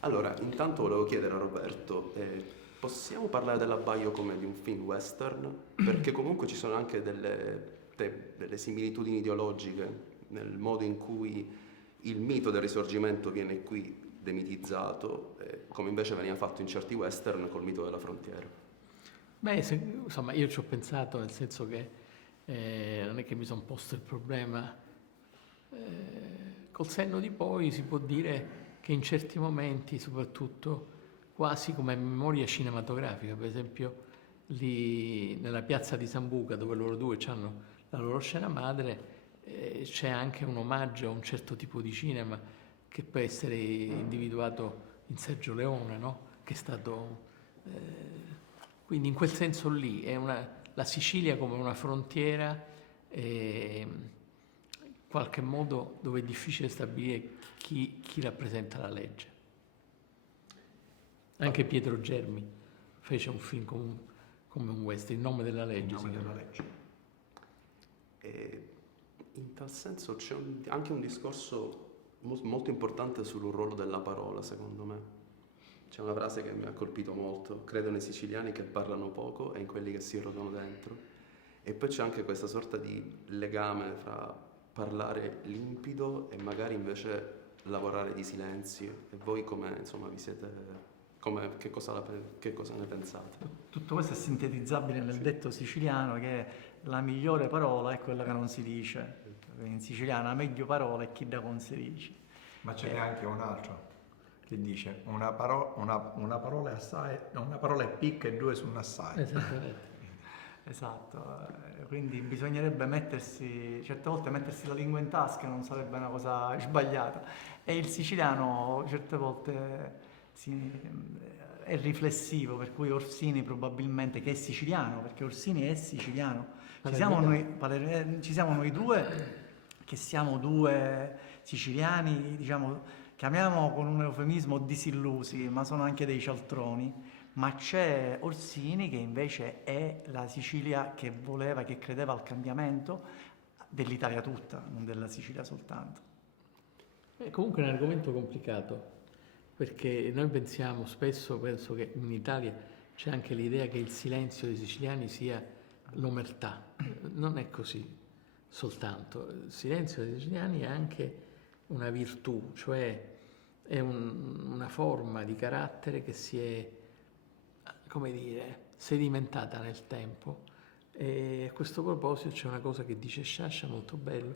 Allora, intanto volevo chiedere a Roberto, possiamo parlare dell'abbaio come di un film western? Perché comunque ci sono anche delle similitudini ideologiche nel modo in cui il mito del risorgimento viene qui demitizzato, come invece veniva fatto in certi western col mito della frontiera. Beh, insomma, io ci ho pensato nel senso che non è che mi sono posto il problema. Col senno di poi si può dire che in certi momenti, soprattutto quasi come memoria cinematografica, per esempio lì nella piazza di Sambuca dove loro due hanno la loro scena madre, c'è anche un omaggio a un certo tipo di cinema che può essere individuato in Sergio Leone, no? Che è stato... quindi in quel senso lì è la Sicilia come una frontiera, in qualche modo dove è difficile stabilire chi rappresenta la legge. Anche Pietro Germi fece un film come un western, Il nome della legge. Il nome della legge. E in tal senso c'è anche un discorso molto importante sul ruolo della parola, secondo me. C'è una frase che mi ha colpito molto: credo nei siciliani che parlano poco e in quelli che si erodono dentro. E poi c'è anche questa sorta di legame fra parlare limpido e magari invece lavorare di silenzio. E voi come, insomma, vi siete... che cosa ne pensate? Tutto questo è sintetizzabile nel detto siciliano che la migliore parola è quella che non si dice. In siciliano la meglio parola è chi da con si dice. Ma ce n'è anche un altro che dice una parola è assai, una parola è picca e due sono assai. Esattamente. Esatto, quindi bisognerebbe certe volte mettersi la lingua in tasca non sarebbe una cosa sbagliata. E il siciliano certe volte è riflessivo, per cui Orsini probabilmente, che è siciliano, perché Orsini è siciliano, ci siamo noi due, che siamo due siciliani, diciamo, chiamiamo con un eufemismo disillusi, ma sono anche dei cialtroni. Ma c'è Orsini che invece è la Sicilia che credeva al cambiamento dell'Italia tutta, non della Sicilia soltanto. Comunque è un argomento complicato, perché noi penso che in Italia c'è anche l'idea che il silenzio dei siciliani sia l'omertà. Non è così soltanto. Il silenzio dei siciliani è anche una virtù, cioè è una forma di carattere che si è, come dire, sedimentata nel tempo. E a questo proposito c'è una cosa che dice Sciascia molto bello,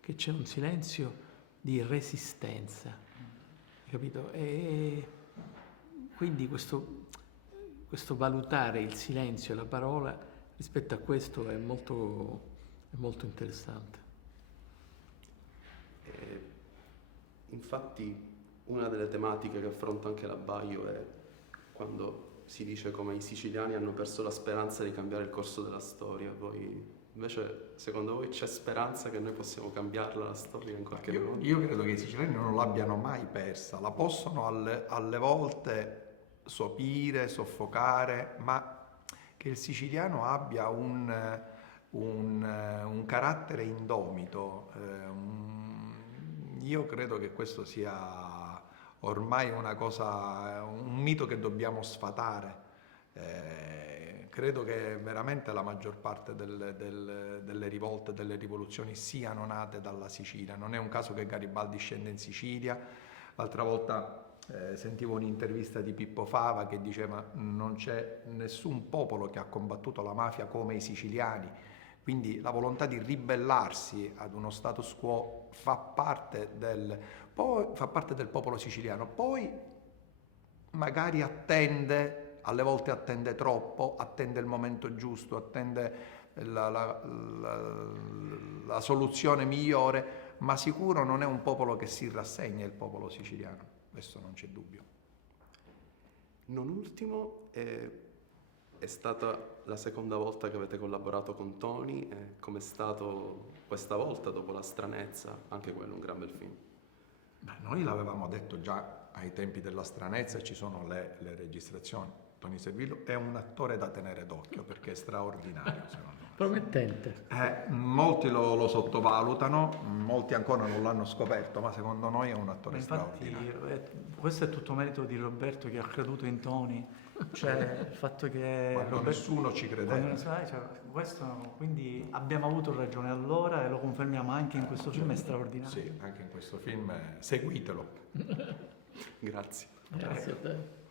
che c'è un silenzio di resistenza, capito? E quindi questo valutare il silenzio e la parola rispetto a questo è molto interessante. Infatti una delle tematiche che affronta anche l'abbaio è quando si dice come i siciliani hanno perso la speranza di cambiare il corso della storia. Voi invece, secondo voi, c'è speranza che noi possiamo cambiarla la storia in qualche modo? Io credo che i siciliani non l'abbiano mai persa, la possono alle volte sopire, soffocare, ma che il siciliano abbia un carattere indomito. Io credo che questo sia ormai un mito che dobbiamo sfatare. Credo che veramente la maggior parte delle rivolte, delle rivoluzioni siano nate dalla Sicilia. Non è un caso che Garibaldi scende in Sicilia. L'altra volta sentivo un'intervista di Pippo Fava che diceva: non c'è nessun popolo che ha combattuto la mafia come i siciliani. Quindi la volontà di ribellarsi ad uno status quo fa parte del popolo siciliano. Poi magari alle volte attende troppo, attende il momento giusto, attende la soluzione migliore, ma sicuro non è un popolo che si rassegna, il popolo siciliano, questo non c'è dubbio. Non ultimo, è stata la seconda volta che avete collaborato con Tony, com'è stato questa volta dopo La stranezza? Anche quello un gran bel film. Noi l'avevamo detto già ai tempi della stranezza, ci sono le registrazioni. Tony Servillo è un attore da tenere d'occhio perché è straordinario, secondo me. Promettente. Molti lo sottovalutano, molti ancora non l'hanno scoperto, ma secondo noi è un attore Infatti, straordinario. questo è tutto merito di Roberto che ha creduto in Tony, cioè il fatto che Quando nessuno ci quando credeva. ne sai, cioè, questo, quindi abbiamo avuto ragione allora e lo confermiamo anche in questo film, è straordinario. Sì, anche in questo film seguitelo. Grazie. Grazie a te.